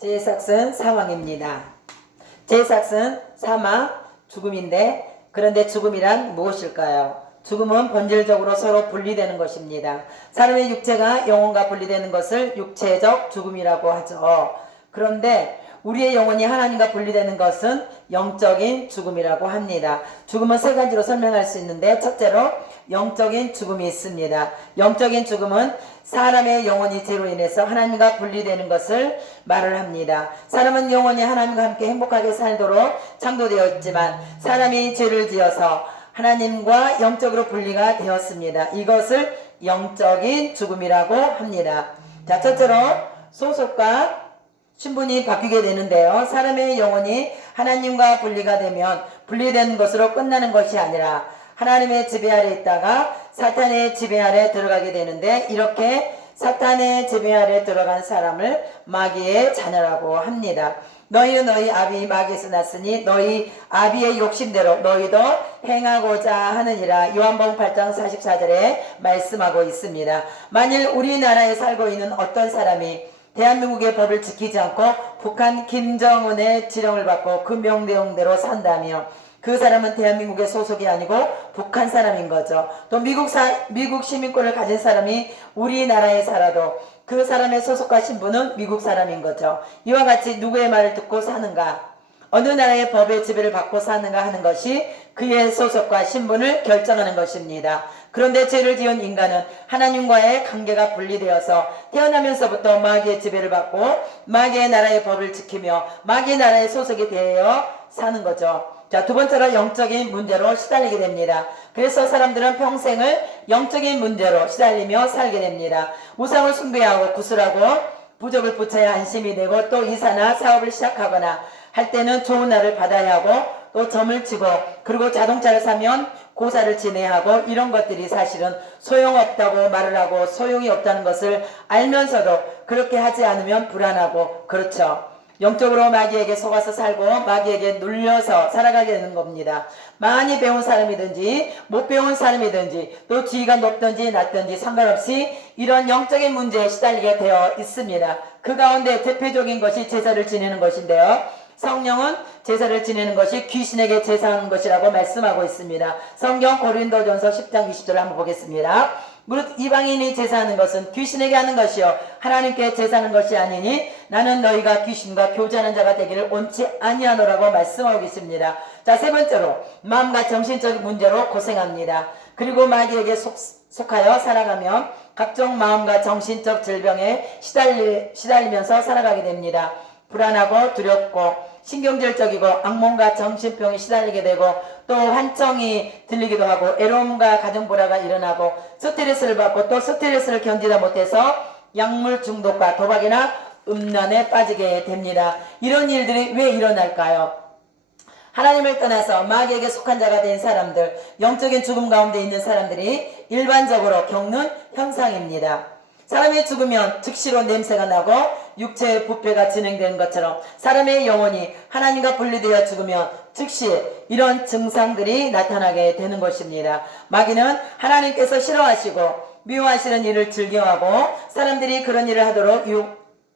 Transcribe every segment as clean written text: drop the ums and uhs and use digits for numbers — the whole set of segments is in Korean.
제삭슨 사망입니다. 제삭슨 사망, 죽음인데 그런데 죽음이란 무엇일까요? 죽음은 본질적으로 서로 분리되는 것입니다. 사람의 육체가 영혼과 분리되는 것을 육체적 죽음이라고 하죠. 그런데 우리의 영혼이 하나님과 분리되는 것은 영적인 죽음이라고 합니다. 죽음은 세 가지로 설명할 수 있는데 첫째로 영적인 죽음이 있습니다. 영적인 죽음은 사람의 영혼이 죄로 인해서 하나님과 분리되는 것을 말을 합니다. 사람은 영혼이 하나님과 함께 행복하게 살도록 창조되어 있지만 사람이 죄를 지어서 하나님과 영적으로 분리가 되었습니다. 이것을 영적인 죽음이라고 합니다. 자, 첫째로 소속과 신분이 바뀌게 되는데요. 사람의 영혼이 하나님과 분리가 되면 분리된 것으로 끝나는 것이 아니라 하나님의 지배 아래 있다가 사탄의 지배 아래 들어가게 되는데 이렇게 사탄의 지배 아래 들어간 사람을 마귀의 자녀라고 합니다. 너희는 너희 아비 마귀에서 났으니 너희 아비의 욕심대로 너희도 행하고자 하느니라. 요한복음 8장 44절에 말씀하고 있습니다. 만일 우리나라에 살고 있는 어떤 사람이 대한민국의 법을 지키지 않고 북한 김정은의 지령을 받고 그 명령대로 산다며 그 사람은 대한민국의 소속이 아니고 북한 사람인 거죠. 또 미국 시민권을 가진 사람이 우리나라에 살아도 그 사람의 소속과 신분은 미국 사람인 거죠. 이와 같이 누구의 말을 듣고 사는가, 어느 나라의 법의 지배를 받고 사는가 하는 것이 그의 소속과 신분을 결정하는 것입니다. 그런데 죄를 지은 인간은 하나님과의 관계가 분리되어서 태어나면서부터 마귀의 지배를 받고 마귀의 나라의 법을 지키며 마귀의 나라의 소속이 되어 사는 거죠. 자, 두 번째로 영적인 문제로 시달리게 됩니다. 그래서 사람들은 평생을 영적인 문제로 시달리며 살게 됩니다. 우상을 숭배하고 구슬하고 부적을 붙여야 안심이 되고 또 이사나 사업을 시작하거나 할 때는 좋은 날을 받아야 하고 또 점을 치고 그리고 자동차를 사면 고사를 지내야 하고 이런 것들이 사실은 소용없다고 말을 하고 소용이 없다는 것을 알면서도 그렇게 하지 않으면 불안하고 그렇죠. 영적으로 마귀에게 속아서 살고 마귀에게 눌려서 살아가게 되는 겁니다. 많이 배운 사람이든지 못 배운 사람이든지 또 지위가 높든지 낮든지 상관없이 이런 영적인 문제에 시달리게 되어 있습니다. 그 가운데 대표적인 것이 제사를 지내는 것인데요. 성령은 제사를 지내는 것이 귀신에게 제사하는 것이라고 말씀하고 있습니다. 성경 고린도전서 10장 20절을 한번 보겠습니다. 무릇 이방인이 제사하는 것은 귀신에게 하는 것이요 하나님께 제사하는 것이 아니니 나는 너희가 귀신과 교제하는 자가 되기를 원치 아니하노라고 말씀하고 있습니다. 자, 세 번째로 마음과 정신적 문제로 고생합니다. 그리고 마귀에게 속하여 살아가며 각종 마음과 정신적 질병에 시달리면서 살아가게 됩니다. 불안하고 두렵고 신경질적이고 악몽과 정신병에 시달리게 되고 또 환청이 들리기도 하고 애로움과 가정불화가 일어나고 스트레스를 받고 또 스트레스를 견디다 못해서 약물 중독과 도박이나 음란에 빠지게 됩니다. 이런 일들이 왜 일어날까요? 하나님을 떠나서 마귀에게 속한 자가 된 사람들, 영적인 죽음 가운데 있는 사람들이 일반적으로 겪는 현상입니다. 사람이 죽으면 즉시로 냄새가 나고 육체의 부패가 진행되는 것처럼 사람의 영혼이 하나님과 분리되어 죽으면 즉시 이런 증상들이 나타나게 되는 것입니다. 마귀는 하나님께서 싫어하시고 미워하시는 일을 즐겨하고 사람들이 그런 일을 하도록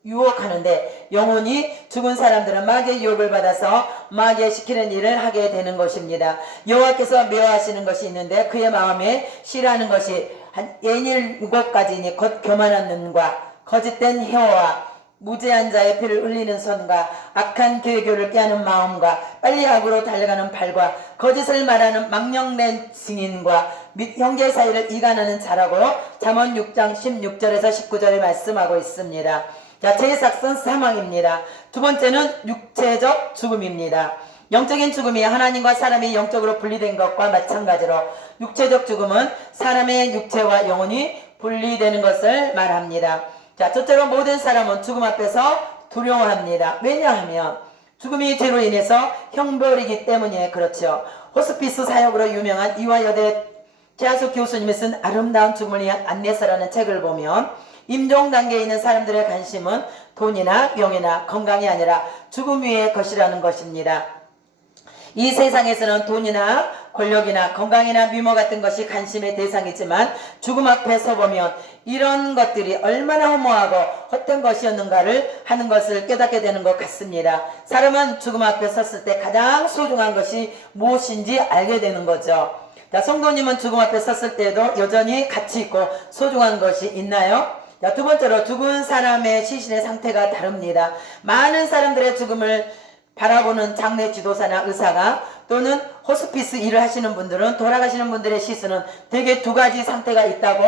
유혹하는데 영혼이 죽은 사람들은 마귀의 유혹을 받아서 마귀의 시키는 일을 하게 되는 것입니다. 여호와께서 미워하시는 것이 있는데 그의 마음에 싫어하는 것이 한 7가지니 곧 교만한 눈과 거짓된 혀와 무죄한 자의 피를 흘리는 손과 악한 계교를 깨하는 마음과 빨리 악으로 달려가는 발과 거짓을 말하는 망령된 증인과 및 형제 사이를 이간하는 자라고 잠언 6장 16절에서 19절에 말씀하고 있습니다. 자, 제삭슨 사망입니다. 두 번째는 육체적 죽음입니다. 영적인 죽음이 하나님과 사람이 영적으로 분리된 것과 마찬가지로 육체적 죽음은 사람의 육체와 영혼이 분리되는 것을 말합니다. 자, 첫째로 모든 사람은 죽음 앞에서 두려워합니다. 왜냐하면 죽음이 죄로 인해서 형벌이기 때문에 그렇죠. 호스피스 사역으로 유명한 이화여대 최하숙 교수님이 쓴 아름다운 죽음을 위한 안내서라는 책을 보면 임종 단계에 있는 사람들의 관심은 돈이나 명예나 건강이 아니라 죽음 위의 것이라는 것입니다. 이 세상에서는 돈이나 권력이나 건강이나 미모 같은 것이 관심의 대상이지만 죽음 앞에 서보면 이런 것들이 얼마나 허무하고 헛된 것이었는가를 하는 것을 깨닫게 되는 것 같습니다. 사람은 죽음 앞에 섰을 때 가장 소중한 것이 무엇인지 알게 되는 거죠. 자, 성도님은 죽음 앞에 섰을 때도 여전히 가치 있고 소중한 것이 있나요? 자, 두 번째로 죽은 사람의 시신의 상태가 다릅니다. 많은 사람들의 죽음을 바라보는 장례 지도사나 의사가 또는 호스피스 일을 하시는 분들은 돌아가시는 분들의 시신은 대개 두 가지 상태가 있다고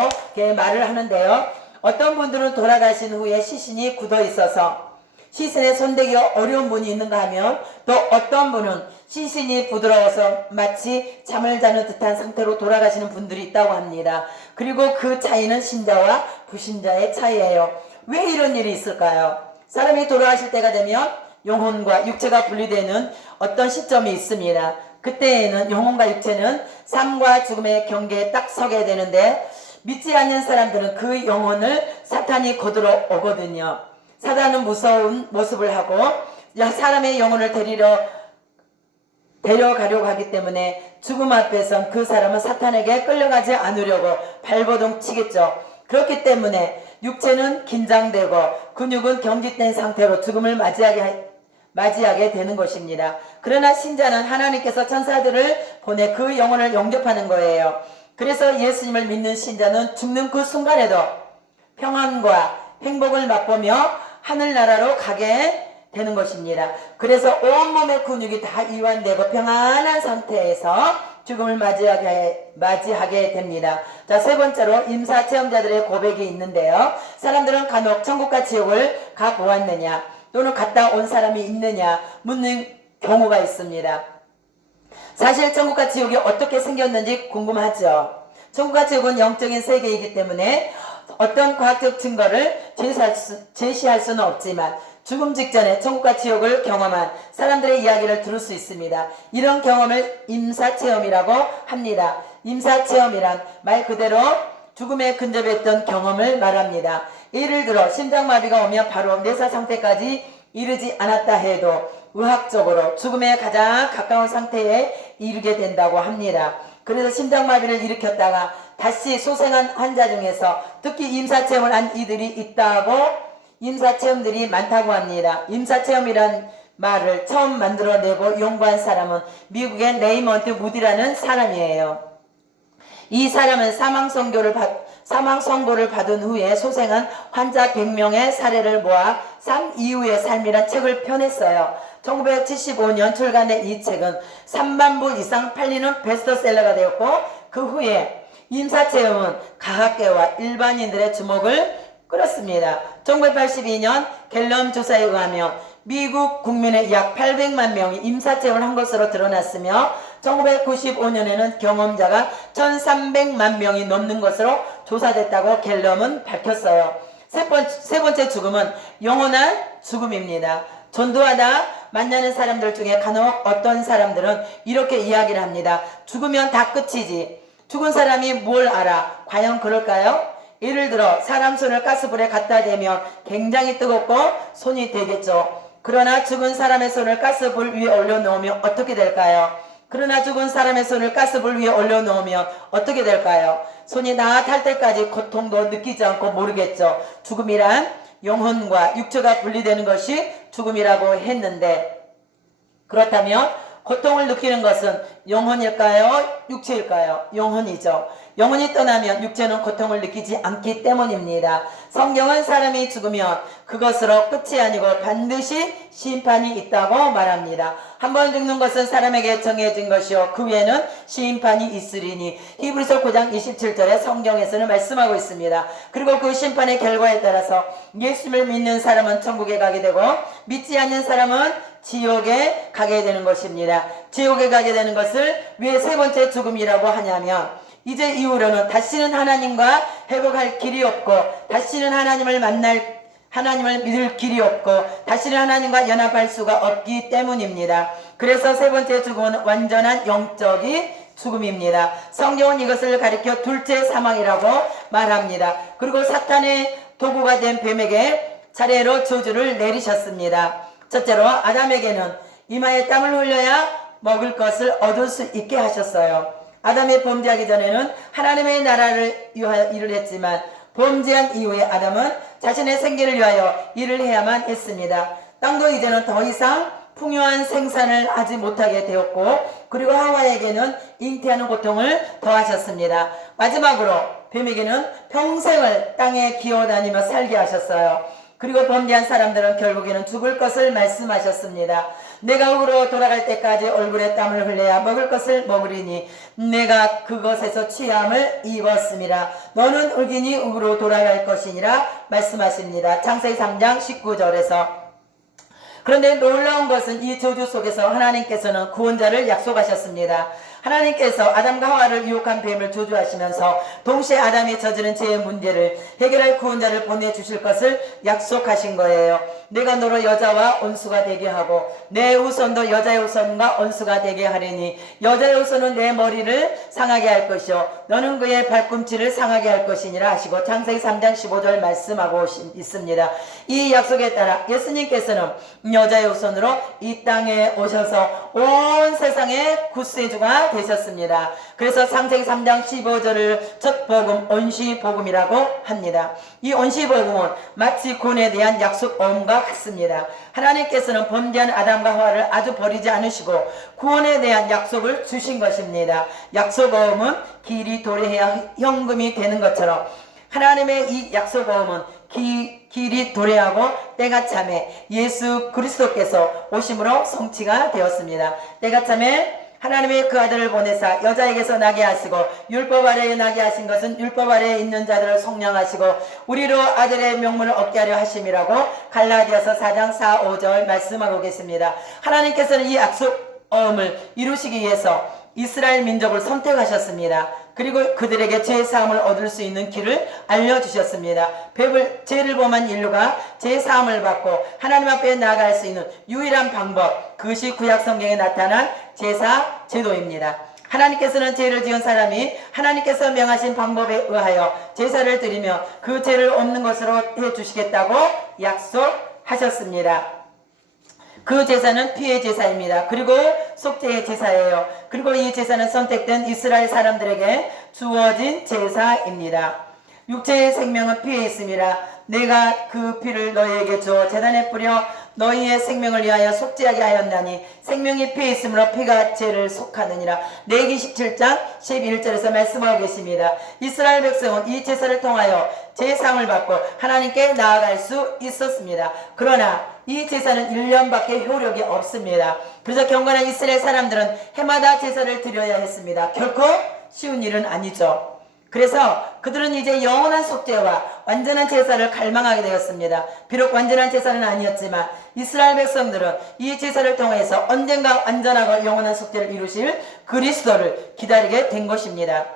말을 하는데요. 어떤 분들은 돌아가신 후에 시신이 굳어 있어서 시신에 손대기가 어려운 분이 있는가 하면 또 어떤 분은 시신이 부드러워서 마치 잠을 자는 듯한 상태로 돌아가시는 분들이 있다고 합니다. 그리고 그 차이는 신자와 불신자의 차이예요. 왜 이런 일이 있을까요? 사람이 돌아가실 때가 되면 영혼과 육체가 분리되는 어떤 시점이 있습니다. 그때에는 영혼과 육체는 삶과 죽음의 경계에 딱 서게 되는데 믿지 않는 사람들은 그 영혼을 사탄이 거두러 오거든요. 사단은 무서운 모습을 하고 사람의 영혼을 데려가려고 하기 때문에 죽음 앞에선 그 사람은 사탄에게 끌려가지 않으려고 발버둥 치겠죠. 그렇기 때문에 육체는 긴장되고 근육은 경직된 상태로 죽음을 맞이하게 되는 것입니다. 그러나 신자는 하나님께서 천사들을 보내 그 영혼을 영접하는 거예요. 그래서 예수님을 믿는 신자는 죽는 그 순간에도 평안과 행복을 맛보며 하늘나라로 가게 되는 것입니다. 그래서 온몸의 근육이 다 이완되고 평안한 상태에서 죽음을 맞이하게 됩니다. 자, 세 번째로 임사 체험자들의 고백이 있는데요. 사람들은 간혹 천국과 지옥을 가보았느냐 또는 갔다 온 사람이 있느냐 묻는 경우가 있습니다. 사실 천국과 지옥이 어떻게 생겼는지 궁금하죠. 천국과 지옥은 영적인 세계이기 때문에 어떤 과학적 증거를 제시할 수는 없지만 죽음 직전에 천국과 지옥을 경험한 사람들의 이야기를 들을 수 있습니다. 이런 경험을 임사체험이라고 합니다. 임사체험이란 말 그대로 죽음에 근접했던 경험을 말합니다. 예를 들어 심장마비가 오면 바로 뇌사 상태까지 이르지 않았다 해도 의학적으로 죽음에 가장 가까운 상태에 이르게 된다고 합니다. 그래서 심장마비를 일으켰다가 다시 소생한 환자 중에서 특히 임사체험을 한 이들이 있다고 임사체험들이 많다고 합니다. 임사체험이란 말을 처음 만들어내고 연구한 사람은 미국의 레이먼트 무디라는 사람이에요. 이 사람은 사망 선고를 받은 후에 소생한 환자 100명의 사례를 모아 삶 이후의 삶이란 책을 펴냈어요. 1975년 출간된 이 책은 3만 부 이상 팔리는 베스트셀러가 되었고 그 후에 임사체험은 과학계와 일반인들의 주목을 끌었습니다. 1982년 갤럼 조사에 의하면 미국 국민의 약 800만 명이 임사체험을 한 것으로 드러났으며 1995년에는 경험자가 1300만 명이 넘는 것으로 조사됐다고 갤럼은 밝혔어요. 세 번째 죽음은 영원한 죽음입니다. 전도하다 만나는 사람들 중에 간혹 어떤 사람들은 이렇게 이야기를 합니다. 죽으면 다 끝이지. 죽은 사람이 뭘 알아? 과연 그럴까요? 예를 들어 사람 손을 가스불에 갖다 대면 굉장히 뜨겁고 손이 되겠죠. 그러나 죽은 사람의 손을 가스불 위에 올려놓으면 어떻게 될까요? 그러나 죽은 사람의 손을 가스불 위에 올려놓으면 어떻게 될까요? 손이 다 탈 때까지 고통도 느끼지 않고 모르겠죠. 죽음이란 영혼과 육체가 분리되는 것이 죽음이라고 했는데 그렇다면 고통을 느끼는 것은 영혼일까요? 육체일까요? 영혼이죠. 영혼이 떠나면 육체는 고통을 느끼지 않기 때문입니다. 성경은 사람이 죽으면 그것으로 끝이 아니고 반드시 심판이 있다고 말합니다. 한번 죽는 것은 사람에게 정해진 것이요 그 후에는 심판이 있으리니 히브리서 9장 27절에 성경에서는 말씀하고 있습니다. 그리고 그 심판의 결과에 따라서 예수님을 믿는 사람은 천국에 가게 되고 믿지 않는 사람은 지옥에 가게 되는 것입니다. 지옥에 가게 되는 것을 왜 세 번째 죽음이라고 하냐면 이제 이후로는 다시는 하나님과 회복할 길이 없고 다시는 하나님을 믿을 길이 없고 다시는 하나님과 연합할 수가 없기 때문입니다. 그래서 세 번째 죽음은 완전한 영적인 죽음입니다. 성경은 이것을 가리켜 둘째 사망이라고 말합니다. 그리고 사탄의 도구가 된 뱀에게 차례로 저주를 내리셨습니다. 첫째로 아담에게는 이마에 땀을 흘려야 먹을 것을 얻을 수 있게 하셨어요. 아담이 범죄하기 전에는 하나님의 나라를 위하여 일을 했지만 범죄한 이후에 아담은 자신의 생계를 위하여 일을 해야만 했습니다. 땅도 이제는 더 이상 풍요한 생산을 하지 못하게 되었고, 그리고 하와에게는 잉태하는 고통을 더하셨습니다. 마지막으로 뱀에게는 평생을 땅에 기어다니며 살게 하셨어요. 그리고 범죄한 사람들은 결국에는 죽을 것을 말씀하셨습니다. 내가 흙으로 돌아갈 때까지 얼굴에 땀을 흘려야 먹을 것을 먹으리니 내가 그것에서 취함을 입었음이라. 너는 흙이니 흙으로 돌아갈 것이니라 말씀하십니다. 창세기 3장 19절에서. 그런데 놀라운 것은 이 저주 속에서 하나님께서는 구원자를 약속하셨습니다. 하나님께서 아담과 하와를 유혹한 뱀을 저주하시면서 동시에 아담이 저지른 죄의 문제를 해결할 구원자를 보내주실 것을 약속하신 거예요. 내가 너로 여자와 원수가 되게 하고 내 후손도 여자의 후손과 원수가 되게 하리니 여자의 후손은 내 머리를 상하게 할 것이요 너는 그의 발꿈치를 상하게 할 것이니라 하시고 창세기 3장 15절 말씀하고 있습니다. 이 약속에 따라 예수님께서는 여자의 후손으로 이 땅에 오셔서 온 세상의 구세주가 되셨습니다. 그래서 창세기 3장 15절을 첫 복음 온시복음이라고 합니다. 이 온시복음은 마치 구원에 대한 약속어음과 같습니다. 하나님께서는 범죄한 아담과 하와를 아주 버리지 않으시고 구원에 대한 약속을 주신 것입니다. 약속어음은 길이 도래해야 현금이 되는 것처럼 하나님의 이 약속어음은 길이 도래하고 때가 참에 예수 그리스도께서 오심으로 성취가 되었습니다. 때가 참에 하나님의 그 아들을 보내사 여자에게서 나게 하시고 율법 아래에 나게 하신 것은 율법 아래에 있는 자들을 속량하시고 우리로 아들의 명분을 얻게 하려 하심이라고 갈라디아서 4장 4, 5절 말씀하고 계십니다. 하나님께서는 이 약속을 이루시기 위해서 이스라엘 민족을 선택하셨습니다. 그리고 그들에게 죄사함을 얻을 수 있는 길을 알려주셨습니다. 죄를 범한 인류가 죄사함을 받고 하나님 앞에 나아갈 수 있는 유일한 방법, 그것이 구약 성경에 나타난 제사 제도입니다. 하나님께서는 죄를 지은 사람이 하나님께서 명하신 방법에 의하여 제사를 드리며 그 죄를 없는 것으로 해주시겠다고 약속하셨습니다. 그 제사는 피의 제사입니다. 그리고 속죄의 제사예요. 그리고 이 제사는 선택된 이스라엘 사람들에게 주어진 제사입니다. 육체의 생명은 피에 있습니다. 내가 그 피를 너희에게 주어 제단에 뿌려 너희의 생명을 위하여 속죄하게 하였나니 생명이 피에 있으므로 피가 죄를 속하느니라. 레위기 17장 11절에서 말씀하고 계십니다. 이스라엘 백성은 이 제사를 통하여 제사함을 받고 하나님께 나아갈 수 있었습니다. 그러나 이 제사는 1년밖에 효력이 없습니다. 그래서 경건한 이스라엘 사람들은 해마다 제사를 드려야 했습니다. 결코 쉬운 일은 아니죠. 그래서 그들은 이제 영원한 속죄와 완전한 제사를 갈망하게 되었습니다. 비록 완전한 제사는 아니었지만 이스라엘 백성들은 이 제사를 통해서 언젠가 완전하고 영원한 속죄를 이루실 그리스도를 기다리게 된 것입니다.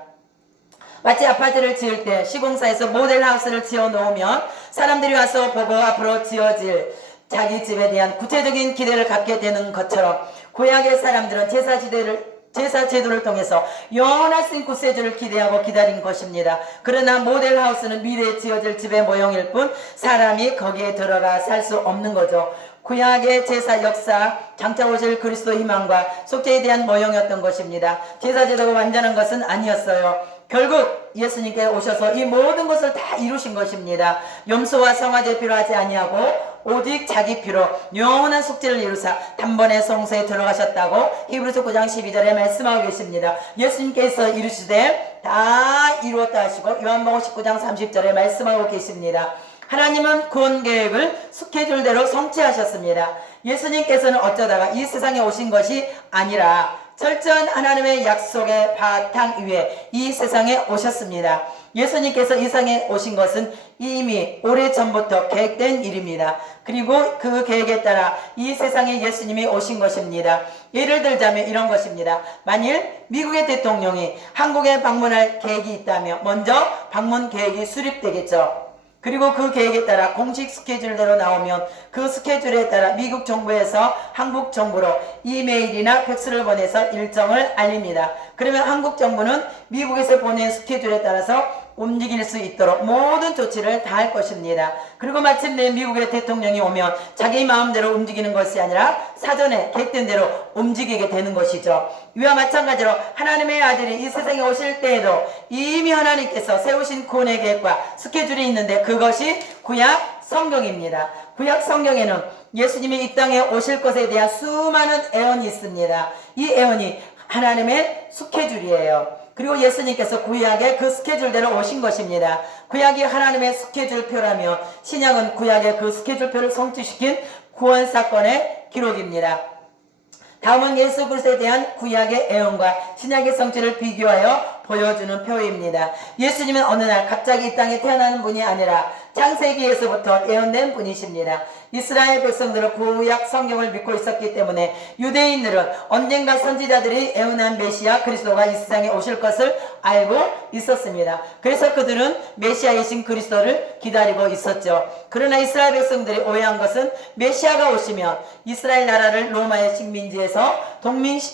마치 아파트를 지을 때 시공사에서 모델하우스를 지어 놓으면 사람들이 와서 보고 앞으로 지어질 자기 집에 대한 구체적인 기대를 갖게 되는 것처럼 구약의 사람들은 제사 제도를 통해서 영원할 수 있는 구세주를 기대하고 기다린 것입니다. 그러나 모델하우스는 미래에 지어질 집의 모형일 뿐 사람이 거기에 들어가 살 수 없는 거죠. 구약의 제사 역사, 장차 오실 그리스도 희망과 속죄에 대한 모형이었던 것입니다. 제사 제도가 완전한 것은 아니었어요. 결국 예수님께 오셔서 이 모든 것을 다 이루신 것입니다. 염소와 성화제 필요하지 아니하고 오직 자기 피로 영원한 속죄를 이루사 단번에 성소에 들어가셨다고 히브리서 9장 12절에 말씀하고 계십니다. 예수님께서 이루시되 다 이루었다 하시고 요한복음 19장 30절에 말씀하고 계십니다. 하나님은 구원 계획을 스케줄대로 성취하셨습니다. 예수님께서는 어쩌다가 이 세상에 오신 것이 아니라 철저한 하나님의 약속의 바탕 위에 이 세상에 오셨습니다. 예수님께서 이 세상에 오신 것은 이미 오래전부터 계획된 일입니다. 그리고 그 계획에 따라 이 세상에 예수님이 오신 것입니다. 예를 들자면 이런 것입니다. 만일 미국의 대통령이 한국에 방문할 계획이 있다면 먼저 방문 계획이 수립되겠죠. 그리고 그 계획에 따라 공식 스케줄대로 나오면 그 스케줄에 따라 미국 정부에서 한국 정부로 이메일이나 팩스를 보내서 일정을 알립니다. 그러면 한국 정부는 미국에서 보낸 스케줄에 따라서 움직일 수 있도록 모든 조치를 다 할 것입니다. 그리고 마침내 미국의 대통령이 오면 자기 마음대로 움직이는 것이 아니라 사전에 계획된 대로 움직이게 되는 것이죠. 이와 마찬가지로 하나님의 아들이 이 세상에 오실 때에도 이미 하나님께서 세우신 구원의 계획과 스케줄이 있는데 그것이 구약 성경입니다. 구약 성경에는 예수님이 이 땅에 오실 것에 대한 수많은 예언이 있습니다. 이 예언이 하나님의 스케줄이에요. 그리고 예수님께서 구약의 그 스케줄대로 오신 것입니다. 구약이 하나님의 스케줄표라며 신약은 구약의 그 스케줄표를 성취시킨 구원 사건의 기록입니다. 다음은 예수 그리스도에 대한 구약의 예언과 신약의 성취를 비교하여 보여주는 표입니다. 예수님은 어느 날 갑자기 이 땅에 태어나는 분이 아니라 창세기에서부터 예언된 분이십니다. 이스라엘 백성들은 구약 성경을 믿고 있었기 때문에 유대인들은 언젠가 선지자들이 예언한 메시아 그리스도가 이 세상에 오실 것을 알고 있었습니다. 그래서 그들은 메시아이신 그리스도를 기다리고 있었죠. 그러나 이스라엘 백성들이 오해한 것은 메시아가 오시면 이스라엘 나라를 로마의 식민지에서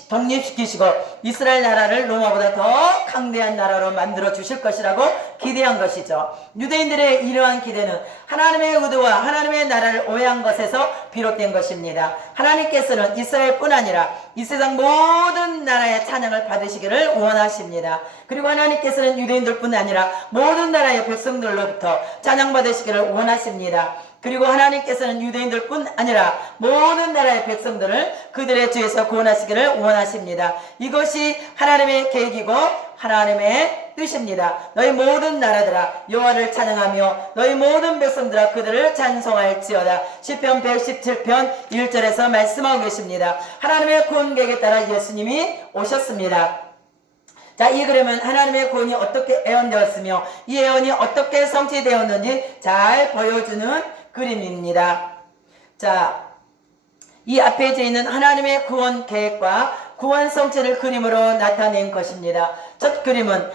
독립시키시고 이스라엘 나라를 로마보다 더 강대한 나라로 만들어 주실 것이라고 기대한 것이죠. 유대인들의 이러한 기대는 하나님의 의도와 하나님의 나라를 오해한 것에서 비롯된 것입니다. 하나님께서는 이스라엘뿐 아니라 이 세상 모든 나라의 찬양을 받으시기를 원하십니다. 그리고 하나님께서는 유대인들뿐 아니라 모든 나라의 백성들로부터 찬양받으시기를 원하십니다. 그리고 하나님께서는 유대인들뿐 아니라 모든 나라의 백성들을 그들의 죄에서 구원하시기를 원하십니다. 이것이 하나님의 계획이고 하나님의 뜻입니다. 너희 모든 나라들아 여호와를 찬양하며 너희 모든 백성들아 그들을 찬송할지어다. 시편 117편 1절에서 말씀하고 계십니다. 하나님의 구원 계획에 따라 예수님이 오셨습니다. 자, 이 그러면 하나님의 구원이 어떻게 예언되었으며 이 예언이 어떻게 성취되었는지 잘 보여주는 그림입니다. 자, 이 앞에 있는 하나님의 구원 계획과 구원 성취를 그림으로 나타낸 것입니다. 첫 그림은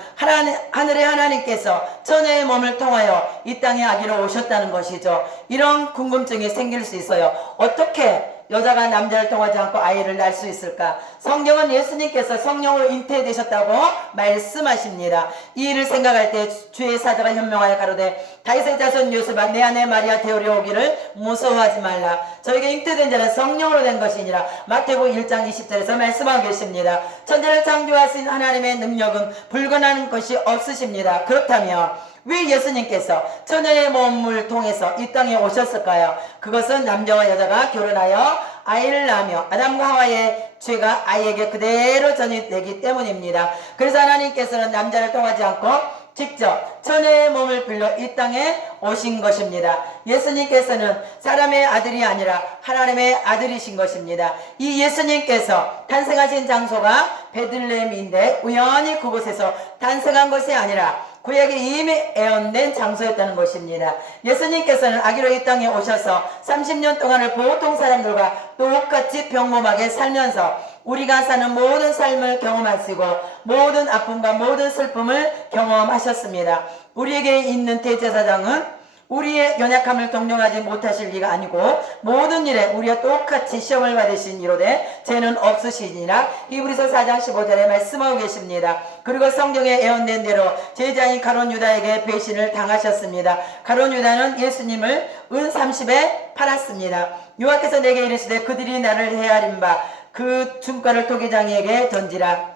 하늘의 하나님께서 처녀의 몸을 통하여 이 땅에 아기로 오셨다는 것이죠. 이런 궁금증이 생길 수 있어요. 어떻게 여자가 남자를 통하지 않고 아이를 낳을 수 있을까? 성경은 예수님께서 성령으로 잉태되셨다고 말씀하십니다. 이 일을 생각할 때 주의 사자가 현명하여 가로되 다윗의 자손 요셉아 내 아내 마리아 데려오기를 오기를 무서워하지 말라. 저에게 잉태된 자는 성령으로 된 것이니라. 마태복음 1장 20절에서 말씀하고 계십니다. 천지를 창조하신 하나님의 능력은 불가능한 것이 없으십니다. 그렇다면 왜 예수님께서 처녀의 몸을 통해서 이 땅에 오셨을까요? 그것은 남자와 여자가 결혼하여 아이를 낳으며 아담과 하와의 죄가 아이에게 그대로 전이되기 때문입니다. 그래서 하나님께서는 남자를 통하지 않고 직접 처녀의 몸을 빌려 이 땅에 오신 것입니다. 예수님께서는 사람의 아들이 아니라 하나님의 아들이신 것입니다. 이 예수님께서 탄생하신 장소가 베들레헴인데 우연히 그곳에서 탄생한 것이 아니라 구약에 이미 예언된 장소였다는 것입니다. 예수님께서는 아기로 이 땅에 오셔서 30년 동안을 보통 사람들과 똑같이 평범하게 살면서 우리가 사는 모든 삶을 경험하시고 모든 아픔과 모든 슬픔을 경험하셨습니다. 우리에게 있는 대제사장은 우리의 연약함을 동정하지 못하실 리가 아니고 모든 일에 우리와 똑같이 시험을 받으신 이로되 죄는 없으시니라. 히브리서 4장 15절에 말씀하고 계십니다. 그리고 성경에 예언된 대로 제자인 가룟 유다에게 배신을 당하셨습니다. 가룟 유다는 예수님을 은 30에 팔았습니다. 여호와께서 내게 이르시되 그들이 나를 헤아린 바 그 중가를 토기장이에게 던지라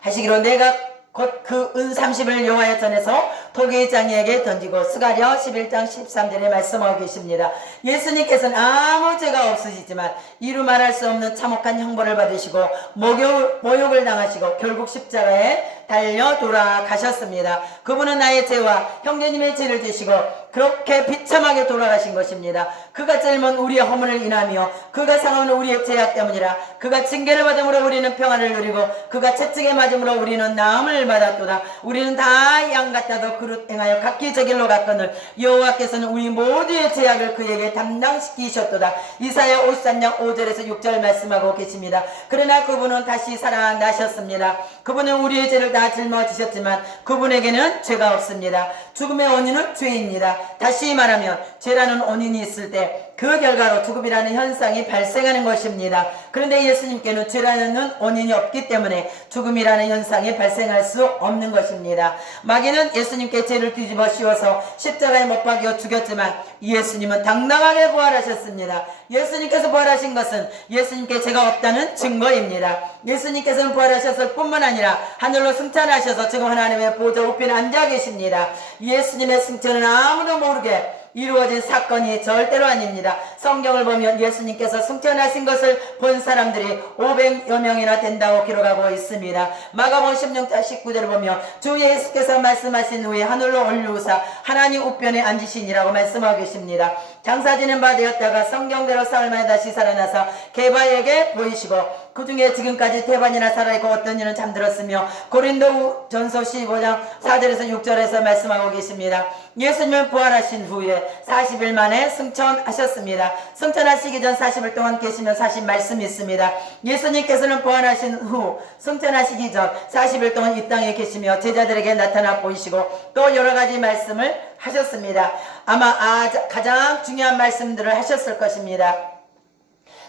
하시기로 내가 곧 그 은 30을 여호와의 전에서 토기장이에게 던지고 스가랴 11장 13절에 말씀하고 계십니다. 예수님께서는 아무 죄가 없으시지만 이루 말할 수 없는 참혹한 형벌을 받으시고 모욕을 당하시고 결국 십자가에 달려 돌아가셨습니다. 그분은 나의 죄와 형제님의 죄를 지시고 그렇게 비참하게 돌아가신 것입니다. 그가 찔문 우리의 허물을 인하며 그가 상함은 우리의 죄악 때문이라. 그가 징계를 받음으로 우리는 평안을 누리고 그가 채찍에 맞음으로 우리는 나음을 받았도다. 우리는 다 양 같아도 그릇 행하여 각기 제 길로 갔거늘 여호와께서는 우리 모두의 죄악을 그에게 담당시키셨도다. 이사야 53장 5절에서 6절 말씀하고 계십니다. 그러나 그분은 다시 살아나셨습니다. 그분은 우리의 죄를 다 짊어지셨지만 그분에게는 죄가 없습니다. 죽음의 원인은 죄입니다. 다시 말하면 죄라는 원인이 있을 때 그 결과로 죽음이라는 현상이 발생하는 것입니다. 그런데 예수님께는 죄라는 원인이 없기 때문에 죽음이라는 현상이 발생할 수 없는 것입니다. 마귀는 예수님께 죄를 뒤집어 씌워서 십자가에 못 박여 죽였지만 예수님은 당당하게 부활하셨습니다. 예수님께서 부활하신 것은 예수님께 죄가 없다는 증거입니다. 예수님께서는 부활하셨을 뿐만 아니라 하늘로 승천하셔서 지금 하나님의 보좌 우편에 앉아 계십니다. 예수님의 승천은 아무도 모르게 이루어진 사건이 절대로 아닙니다. 성경을 보면 예수님께서 승천하신 것을 본 사람들이 500여 명이나 된다고 기록하고 있습니다. 마가복음 16장 19절을 보면 주 예수께서 말씀하신 후에 하늘로 올리우사 하나님 우편에 앉으시니라고 말씀하고 계십니다. 장사 지는 바 되었다가 성경대로 사흘 만에 다시 살아나서 게바에게 보이시고 그 중에 지금까지 대반이나 살아있고 어떤 이는 잠들었으며 고린도 전서 15장 4절에서 6절에서 말씀하고 계십니다. 예수님은 부활하신 후에 40일 만에 승천하셨습니다. 승천하시기 전 40일 동안 계시면서 하신 말씀이 있습니다. 예수님께서는 부활하신 후 승천하시기 전 40일 동안 이 땅에 계시며 제자들에게 나타나 보이시고 또 여러 가지 말씀을 하셨습니다. 아마 가장 중요한 말씀들을 하셨을 것입니다.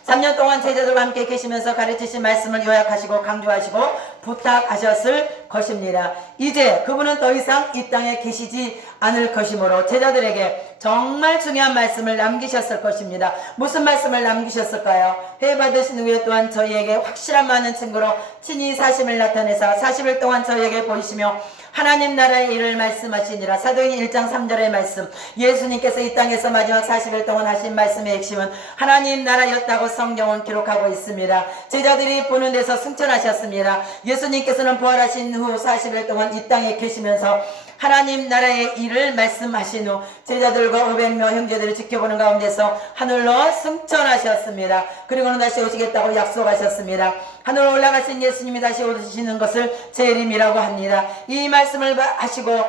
3년 동안 제자들과 함께 계시면서 가르치신 말씀을 요약하시고 강조하시고 부탁하셨을 것입니다. 이제 그분은 더 이상 이 땅에 계시지 않을 것이므로 제자들에게 정말 중요한 말씀을 남기셨을 것입니다. 무슨 말씀을 남기셨을까요? 회 받으신 후에 또한 저희에게 확실한 많은 증거로 친히 사심을 나타내서 40일 동안 저희에게 보이시며 하나님 나라의 일을 말씀하시니라. 사도행전 1장 3절의 말씀, 예수님께서 이 땅에서 마지막 40일 동안 하신 말씀의 핵심은 하나님 나라였다고 성경은 기록하고 있습니다. 제자들이 보는 데서 승천하셨습니다. 예수님께서는 부활하신 후 40일 동안 이 땅에 계시면서 하나님 나라의 일을 말씀하신 후 제자들과 500명 형제들을 지켜보는 가운데서 하늘로 승천하셨습니다. 그리고는 다시 오시겠다고 약속하셨습니다. 하늘로 올라가신 예수님이 다시 오시는 것을 재림이라고 합니다. 이 말씀을 하시고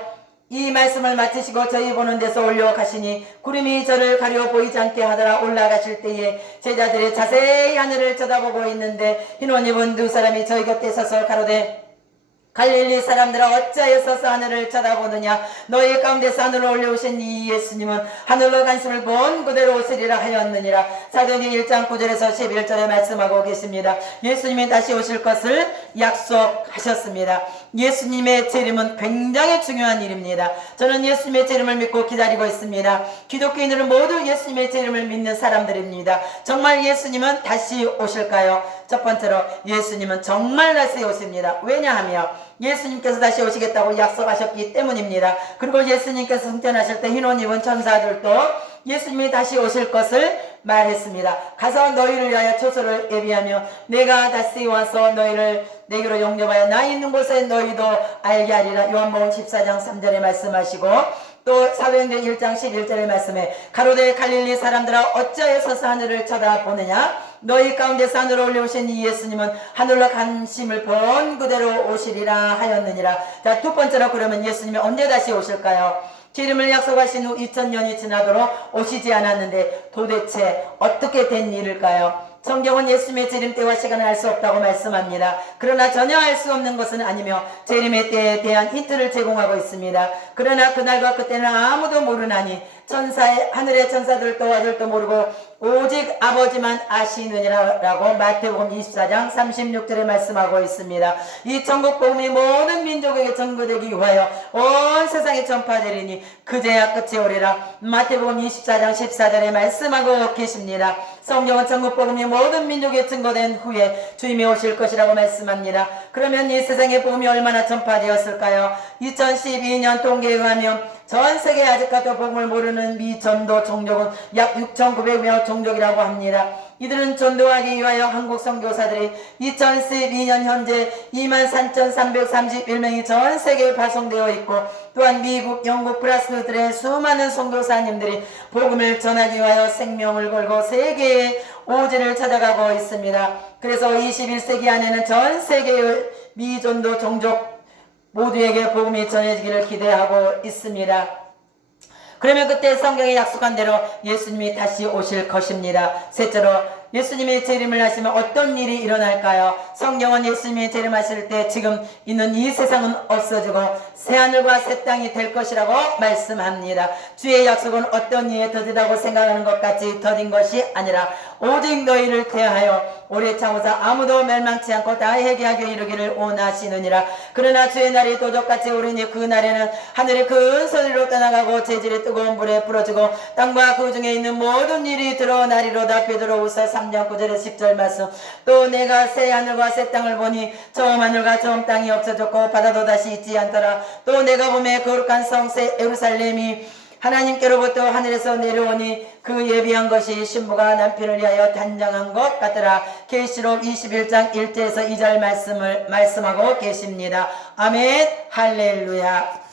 이 말씀을 마치시고 저희 보는 데서 올려가시니 구름이 저를 가려 보이지 않게 하더라. 올라가실 때에 제자들이 자세히 하늘을 쳐다보고 있는데 흰 옷 입은 두 사람이 저희 곁에 서서 가로되 갈릴리 사람들아 어찌하여 서서 하늘을 쳐다보느냐. 너희 가운데서 하늘로 올려오신 이 예수님은 하늘로 간심을 본 그대로 오시리라 하였느니라. 사도행전 1장 9절에서 11절에 말씀하고 계십니다. 예수님이 다시 오실 것을 약속하셨습니다. 예수님의 재림은 굉장히 중요한 일입니다. 저는 예수님의 재림을 믿고 기다리고 있습니다. 기독교인들은 모두 예수님의 재림을 믿는 사람들입니다. 정말 예수님은 다시 오실까요? 첫 번째로 예수님은 정말 다시 오십니다. 왜냐하면 예수님께서 다시 오시겠다고 약속하셨기 때문입니다. 그리고 예수님께서 승천하실 때 흰 옷 입은 천사들도 예수님이 다시 오실 것을 말했습니다. 가서 너희를 위하여 초소를 예비하며 내가 다시 와서 너희를 내게로 영접하여 나 있는 곳에 너희도 알게 하리라. 요한복음 14장 3절에 말씀하시고 또 사도행전 1장 11절의 말씀에 가로되 갈릴리 사람들아 어찌하여 서서 하늘을 쳐다보느냐. 너희 가운데서 하늘로 올려오신 이 예수님은 하늘로 간심을 본 그대로 오시리라 하였느니라. 자, 두 번째로 그러면 예수님이 언제 다시 오실까요? 재림을 약속하신 후 2000년이 지나도록 오시지 않았는데 도대체 어떻게 된 일일까요? 성경은 예수님의 재림 때와 시간을 알 수 없다고 말씀합니다. 그러나 전혀 알 수 없는 것은 아니며 재림의 때에 대한 힌트를 제공하고 있습니다. 그러나 그날과 그때는 아무도 모르나니 하늘의 천사들도 아들도 모르고 오직 아버지만 아시느니라라고 마태복음 24장 36절에 말씀하고 있습니다. 이 천국 복음이 모든 민족에게 전거되기 위하여 온 세상에 전파되리니 그제야 끝이 오리라. 마태복음 24장 14절에 말씀하고 계십니다. 성경은 천국 복음이 모든 민족에 증거된 후에 주님이 오실 것이라고 말씀합니다. 그러면 이 세상의 복음이 얼마나 전파되었을까요? 2012년 통계에 의하면 전 세계 아직까지도 복음을 모르는 미전도 종족은 약 6,900명 종족이라고 합니다. 이들은 전도하기 위하여 한국 선교사들이 2012년 현재 23,331명이 전 세계에 발송되어 있고 또한 미국, 영국, 브라질들의 수많은 선교사님들이 복음을 전하기 위하여 생명을 걸고 세계의 오지를 찾아가고 있습니다. 그래서 21세기 안에는 전 세계의 미전도 종족 모두에게 복음이 전해지기를 기대하고 있습니다. 그러면 그때 성경에 약속한 대로 예수님이 다시 오실 것입니다. 셋째로 예수님의 재림을 하시면 어떤 일이 일어날까요? 성경은 예수님이 재림하실 때 지금 있는 이 세상은 없어지고 새하늘과 새 땅이 될 것이라고 말씀합니다. 주의 약속은 어떤 이에 더디다고 생각하는 것 같이 더딘 것이 아니라 오직 너희를 대하여 우리 창조자 아무도 멸망치 않고 다 회개하게 이르기를 원하시느니라. 그러나 주의 날이 도적같이 오르니 그 날에는 하늘이 큰 소리로 떠나가고 재질이 뜨거운 불에 부러지고 땅과 그 중에 있는 모든 일이 드러나리로다. 베드로후서 3장 9절에 10절 말씀. 또 내가 새 하늘과 새 땅을 보니 처음 하늘과 처음 땅이 없어졌고 바다도 다시 있지 않더라. 또 내가 보매 거룩한 성새 예루살렘이 하나님께로부터 하늘에서 내려오니 그 예비한 것이 신부가 남편을 위하여 단장한 것 같더라. 계시록 21장 1절에서 2절 말씀을 말씀하고 계십니다. 아멘. 할렐루야.